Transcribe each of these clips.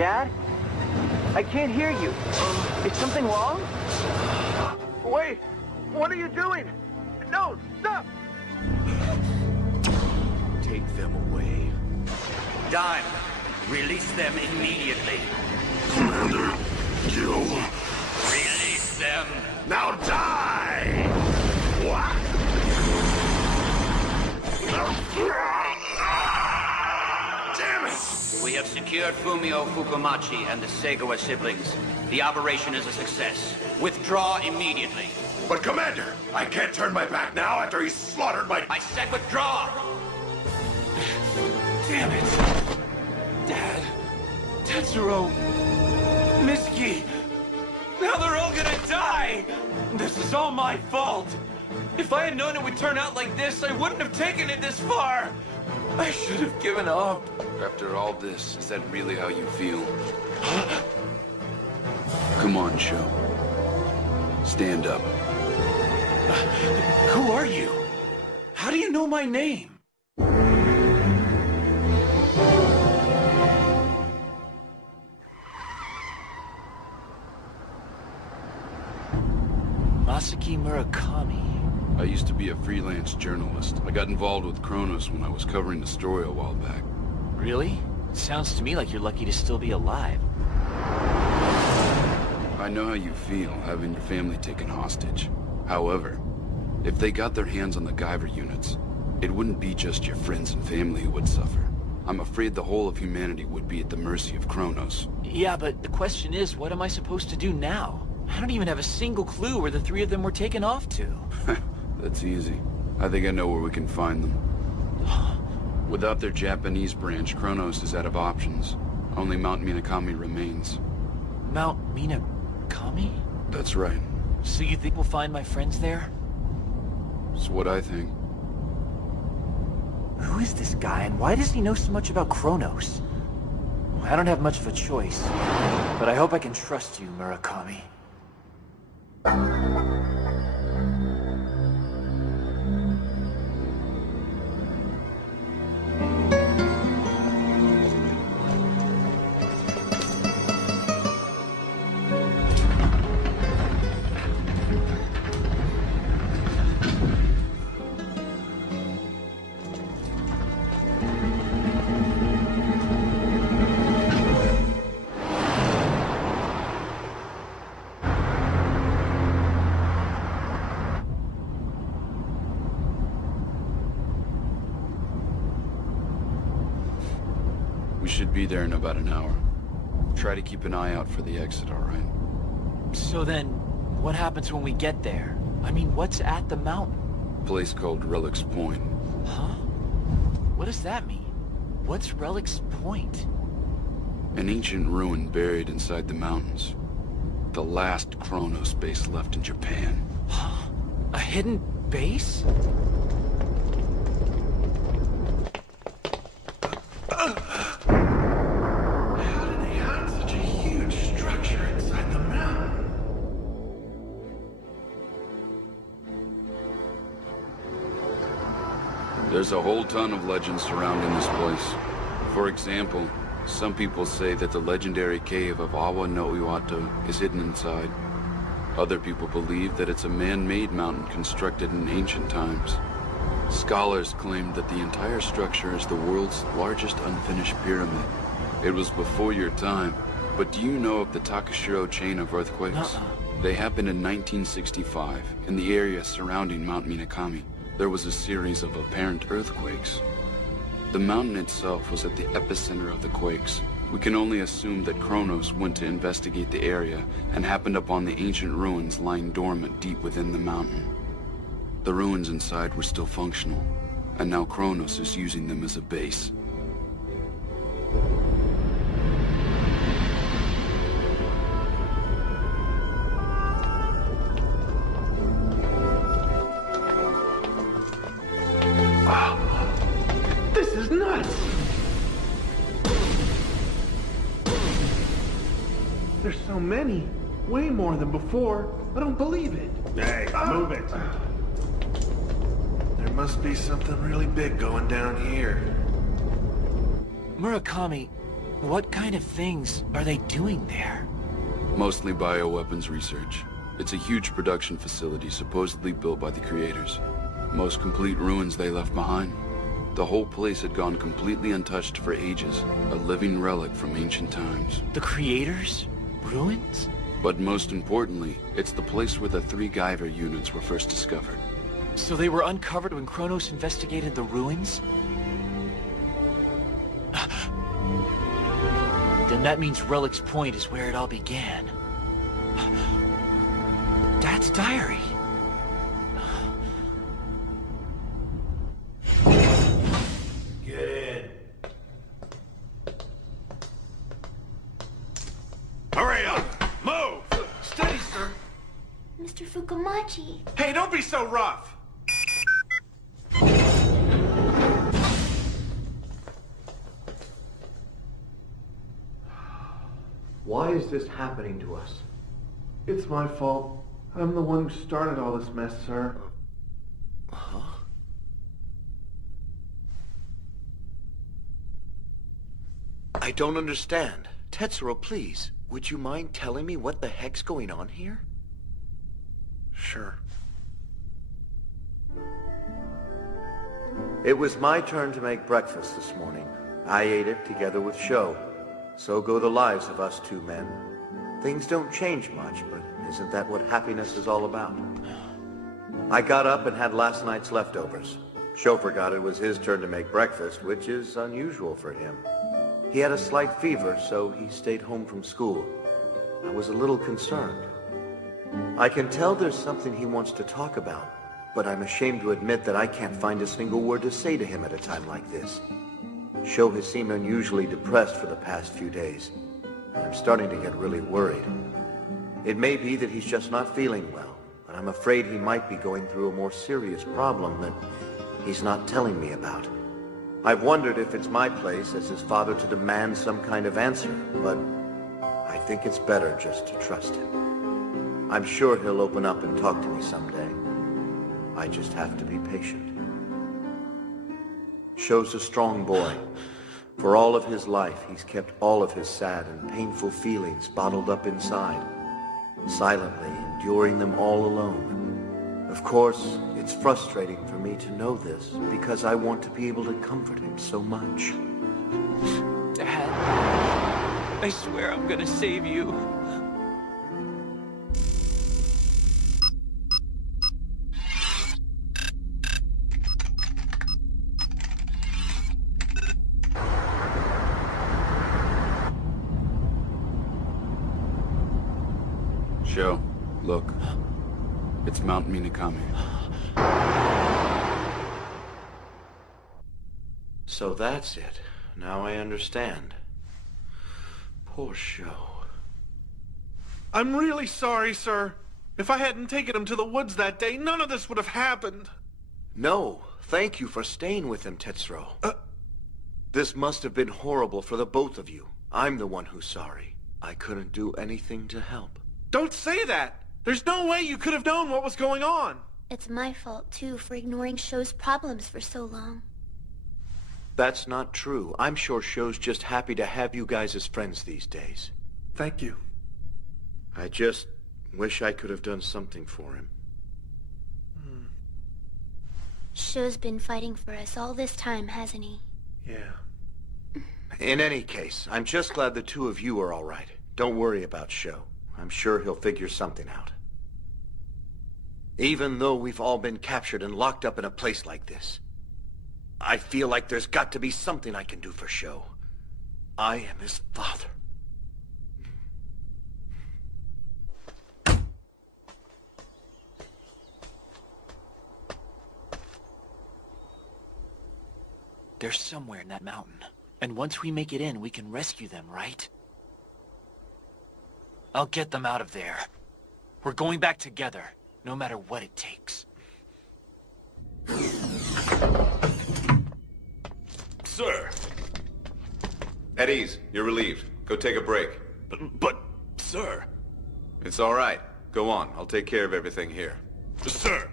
Dad? I can't hear you. Is something wrong? Wait! What are you doing? No, stop! Take them away. Dime, release them immediately. Commander, you... Release them! Now die! What? Damn it! We have secured Fumio Fukumachi and the Segawa siblings. The operation is a success. Withdraw immediately. But Commander, I can't turn my back now after he's slaughtered my... I said withdraw! Damn it! Dad, Tetsuro, Mitsuki, now they're all gonna die! This is all my fault! If I had known it would turn out like this, I wouldn't have taken it this far! I should have given up. After all this, is that really how you feel? Come on, Sho. Stand up. Who are you? How do you know my name? Masaki Murakami. I used to be a freelance journalist. I got involved with Cronos when I was covering the story a while back. Really? Sounds to me like you're lucky to still be alive. I know how you feel, having your family taken hostage. However, if they got their hands on the Guyver units, it wouldn't be just your friends and family who would suffer. I'm afraid the whole of humanity would be at the mercy of Cronos. Yeah, but the question is, what am I supposed to do now? I don't even have a single clue where the three of them were taken off to. That's easy. I think I know where we can find them. Without their Japanese branch, Cronos is out of options. Only Mount Minakami remains. Mount Minakami? That's right. So you think we'll find my friends there? It's what I think. Who is this guy, and why does he know so much about Cronos? I don't have much of a choice, but I hope I can trust you, Murakami. We should be there in about an hour. Try to keep an eye out for the exit, all right? So then, what happens when we get there? I mean, what's at the mountain? A place called Relic's Point. Huh? What does that mean? What's Relic's Point? An ancient ruin buried inside the mountains. The last Cronos base left in Japan. Huh? A hidden base? How did they hide such a huge structure inside the mountain? There's a whole ton of legends surrounding this place. For example, some people say that the legendary cave of Awa no Iwato is hidden inside. Other people believe that it's a man-made mountain constructed in ancient times. Scholars claim that the entire structure is the world's largest unfinished pyramid. It was before your time, but do you know of the Takashiro chain of earthquakes? They happened in 1965 in the area surrounding Mount Minakami. There was a series of apparent earthquakes. The mountain itself was at the epicenter of the quakes. We can only assume that Cronos went to investigate the area and happened upon the ancient ruins lying dormant deep within the mountain. The ruins inside were still functional, and now Cronos is using them as a base. This is nuts! There's so many. Way more than before. I don't believe it. Hey, move it. There must be something really big going down here. Murakami, What kind of things are they doing there? Mostly bioweapons research. It's a huge production facility supposedly built by the creators. Most complete ruins they left behind. The whole place had gone completely untouched for ages. A living relic from ancient times. The creators? Ruins? But most importantly, it's the place where the 3 Guyver units were first discovered. So they were uncovered when Cronos investigated the ruins? Then that means Relic's Point is where it all began. Dad's diary. Get in. Hurry up! Move! Steady, sir. Mr. Fukumachi. Hey, don't be so rough. Why is this happening to us? It's my fault. I'm the one who started all this mess, sir. I don't understand. Tetsuro, please, would you mind telling me what the heck's going on here? Sure. It was my turn to make breakfast this morning. I ate it together with Sho. So go the lives of us 2 men. Things don't change much, but isn't that what happiness is all about? I got up and had last night's leftovers. Sho forgot it was his turn to make breakfast, which is unusual for him. He had a slight fever, so he stayed home from school. I was a little concerned. I can tell there's something he wants to talk about, but I'm ashamed to admit that I can't find a single word to say to him at a time like this. Sho has seemed unusually depressed for the past few days, and I'm starting to get really worried. It may be that he's just not feeling well, but I'm afraid he might be going through a more serious problem that he's not telling me about. I've wondered if it's my place as his father to demand some kind of answer, but I think it's better just to trust him. I'm sure he'll open up and talk to me someday. I just have to be patient. Sho's a strong boy. For all of his life, he's kept all of his sad and painful feelings bottled up inside, silently enduring them all alone. Of course, it's frustrating for me to know this, because I want to be able to comfort him so much. Dad, I swear I'm gonna save you. Sho, look. It's Mount Minakami. So that's it. Now I understand. Poor Sho. I'm really sorry, sir. If I hadn't taken him to the woods that day, none of this would have happened. No, thank you for staying with him, Tetsuro. This must have been horrible for the both of you. I'm the one who's sorry. I couldn't do anything to help. Don't say that! There's no way you could have known what was going on! It's my fault, too, for ignoring Sho's problems for so long. That's not true. I'm sure Sho's just happy to have you guys as friends these days. Thank you. I just wish I could have done something for him. Sho's been fighting for us all this time, hasn't he? Yeah. In any case, I'm just glad the 2 of you are all right. Don't worry about Sho. I'm sure he'll figure something out. Even though we've all been captured and locked up in a place like this, I feel like there's got to be something I can do for Sho. I am his father. They're somewhere in that mountain. And once we make it in, we can rescue them, right? I'll get them out of there. We're going back together, no matter what it takes. Sir! At ease. You're relieved. Go take a break. But, sir... It's all right. Go on. I'll take care of everything here. Sir!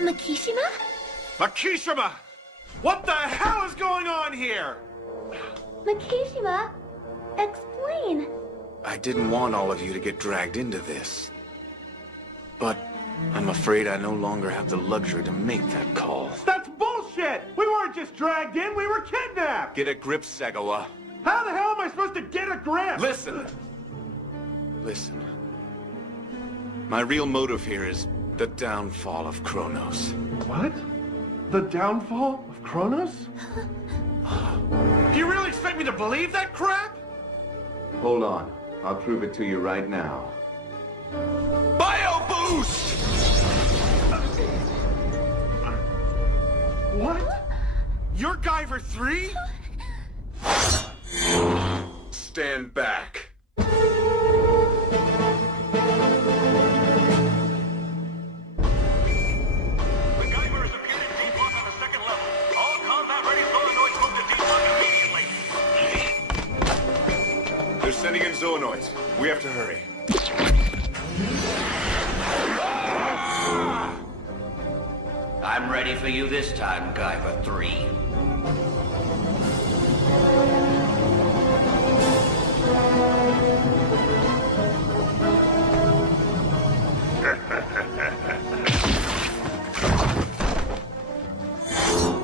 Makishima? Makishima! What the hell is going on here? Makishima, explain. I didn't want all of you to get dragged into this. But I'm afraid I no longer have the luxury to make that call. That's bullshit! We weren't just dragged in, we were kidnapped! Get a grip, Segawa. How the hell am I supposed to get a grip? Listen. My real motive here is the downfall of Cronos. What? The downfall of Cronos? Do you really expect me to believe that crap? Hold on. I'll prove it to you right now. Bioboost! What? You're Guyver III? Stand back. They're sending in Zoonoids. We have to hurry. I'm ready for you this time, Guyver III.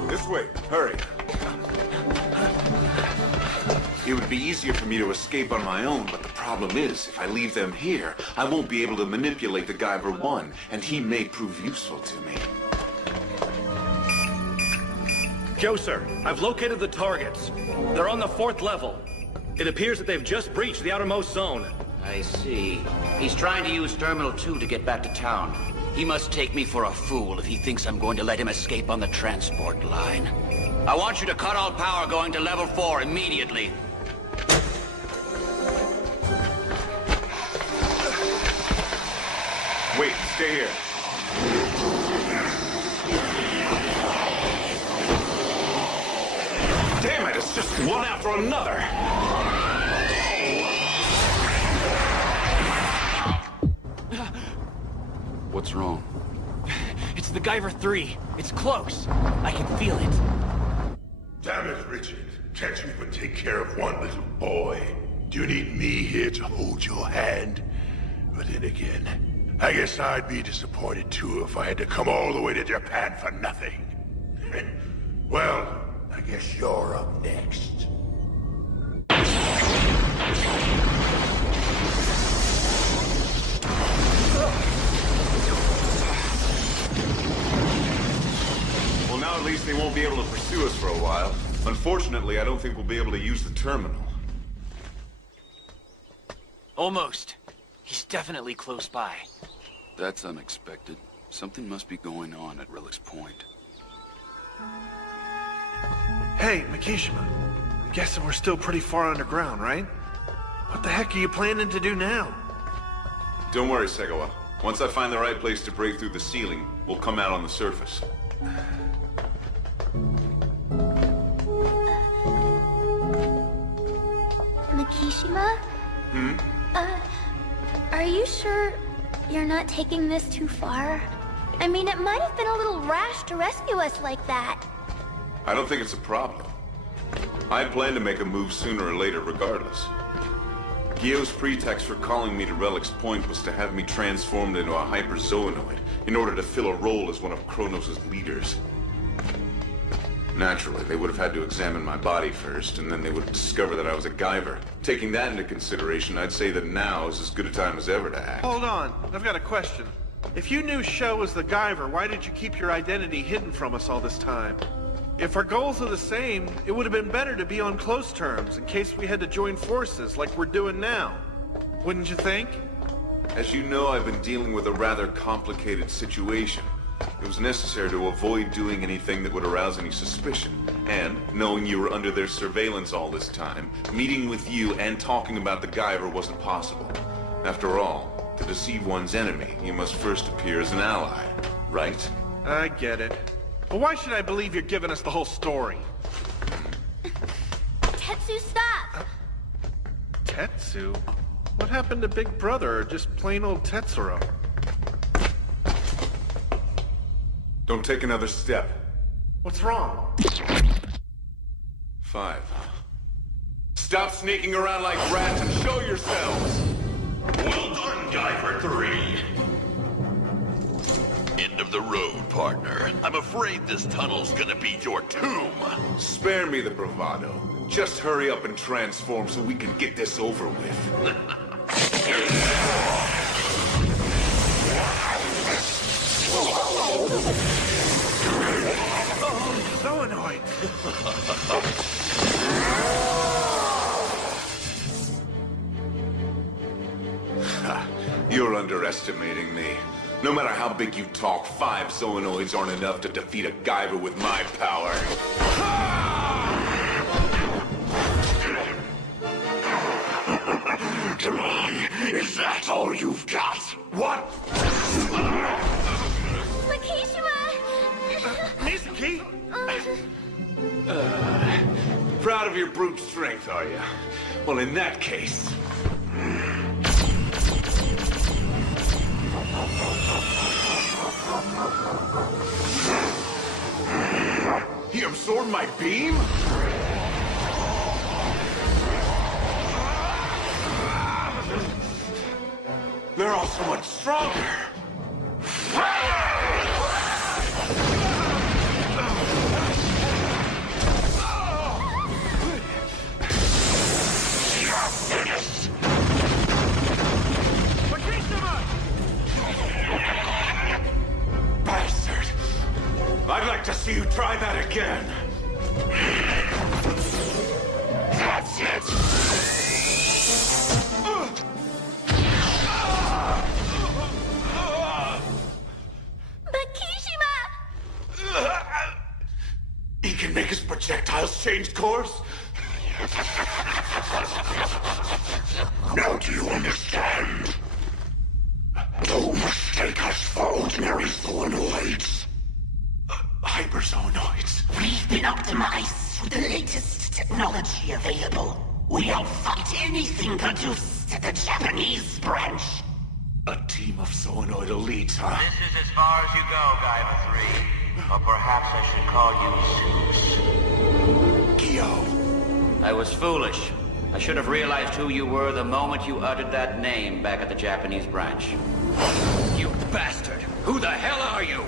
This way. Hurry. It would be easier for me to escape on my own, but the problem is, if I leave them here, I won't be able to manipulate the Guyver I, and he may prove useful to me. Joe, sir, I've located the targets. They're on the 4th level. It appears that they've just breached the outermost zone. I see. He's trying to use Terminal 2 to get back to town. He must take me for a fool if he thinks I'm going to let him escape on the transport line. I want you to cut all power going to level 4 immediately. Wait, stay here. Damn it, it's just one after another. What's wrong? It's the Guyver III. It's close. I can feel it. Damn it, Richard. Can't you even take care of one little boy? Do you need me here to hold your hand? But then again, I guess I'd be disappointed too if I had to come all the way to Japan for nothing. Well, I guess you're up next. Well, now at least they won't be able to pursue us for a while. Unfortunately, I don't think we'll be able to use the terminal. Almost. He's definitely close by. That's unexpected. Something must be going on at Relic's Point. Hey, Makishima. I'm guessing we're still pretty far underground, right? What the heck are you planning to do now? Don't worry, Segawa. Once I find the right place to break through the ceiling, we'll come out on the surface. Makishima? Are you sure you're not taking this too far? I mean, it might have been a little rash to rescue us like that. I don't think it's a problem. I plan to make a move sooner or later regardless. Guyot's pretext for calling me to Relic's Point was to have me transformed into a Hyper-Zoanoid in order to fill a role as one of Cronos' leaders. Naturally, they would have had to examine my body first, and then they would have discovered that I was a Guyver. Taking that into consideration, I'd say that now is as good a time as ever to act. Hold on. I've got a question. If you knew Sho was the Guyver, why did you keep your identity hidden from us all this time? If our goals are the same, it would have been better to be on close terms in case we had to join forces like we're doing now. Wouldn't you think? As you know, I've been dealing with a rather complicated situation. It was necessary to avoid doing anything that would arouse any suspicion. And, knowing you were under their surveillance all this time, meeting with you and talking about the Guyver wasn't possible. After all, to deceive one's enemy, you must first appear as an ally, right? I get it. But why should I believe you're giving us the whole story? Tetsu, stop! Tetsu? What happened to Big Brother, or just plain old Tetsuro? Don't take another step. What's wrong? 5, huh? Stop sneaking around like rats and show yourselves! Well done, Guyver III. End of the road, partner. I'm afraid this tunnel's gonna be your tomb. Spare me the bravado. Just hurry up and transform so we can get this over with. Zoanoid! You're underestimating me. No matter how big you talk, 5 Zoanoids aren't enough to defeat a Guyver with my power. Come on, is that all you've got? What? Mizuki! Proud of your brute strength, are you? Well, in that case... He absorbed my beam? They're all so much stronger! Bastard! I'd like to see you try that again! That's it! He can make his projectiles change course? Now do you understand? Don't mistake us for ordinary Zoanoids. Hyper-Zoanoids. We've been optimized with the latest technology available. We'll fight anything produced at the Japanese branch. A team of Zoanoid elites, huh? This is as far as you go, Guyver III. Or perhaps I should call you Zeus. Guyot. I was foolish. I should have realized who you were the moment you uttered that name back at the Japanese branch. You bastard! Who the hell are you?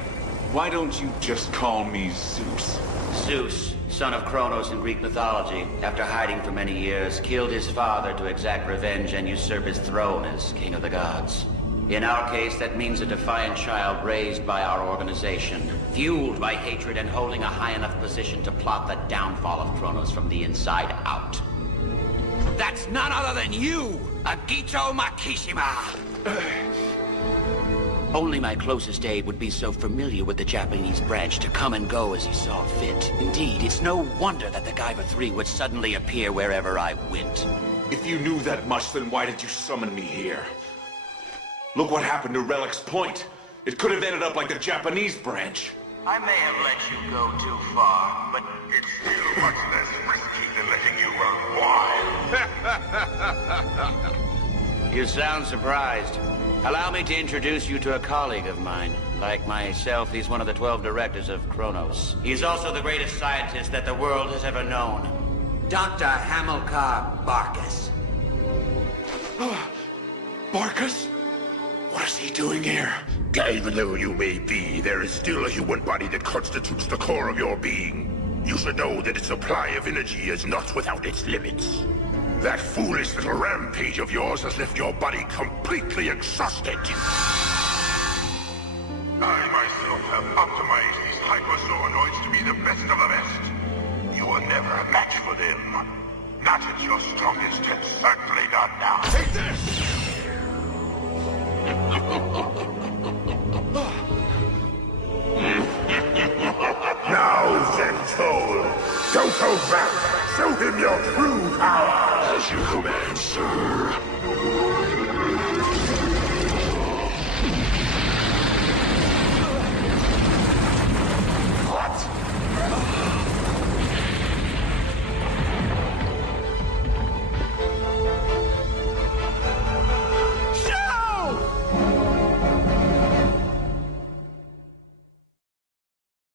Why don't you just call me Zeus? Zeus, son of Cronos in Greek mythology, after hiding for many years, killed his father to exact revenge and usurp his throne as king of the gods. In our case, that means a defiant child raised by our organization, fueled by hatred and holding a high enough position to plot the downfall of Cronos from the inside out. That's none other than you, Agito Makishima! Only my closest aide would be so familiar with the Japanese branch to come and go as he saw fit. Indeed, it's no wonder that the Guyver III would suddenly appear wherever I went. If you knew that much, then why did you summon me here? Look what happened to Relic's point. It could have ended up like the Japanese branch. I may have let you go too far, but It's still much less risky than letting you run wild. you sound surprised. Allow me to introduce you to a colleague of mine. Like myself, he's one of the 12 directors of Cronos. He's also the greatest scientist that the world has ever known. Dr. Hamilcar Balcus. Balcus? What is he doing here? Even though you may be, there is still a human body that constitutes the core of your being. You should know that its supply of energy is not without its limits. That foolish little rampage of yours has left your body completely exhausted. I myself have optimized these Hyper-Zoanoids to be the best of the best. You were never a match for them. Not at your strongest, and certainly not now. Take this! Now, Zenthol, don't hold back. Show him your true power. As you command, sir.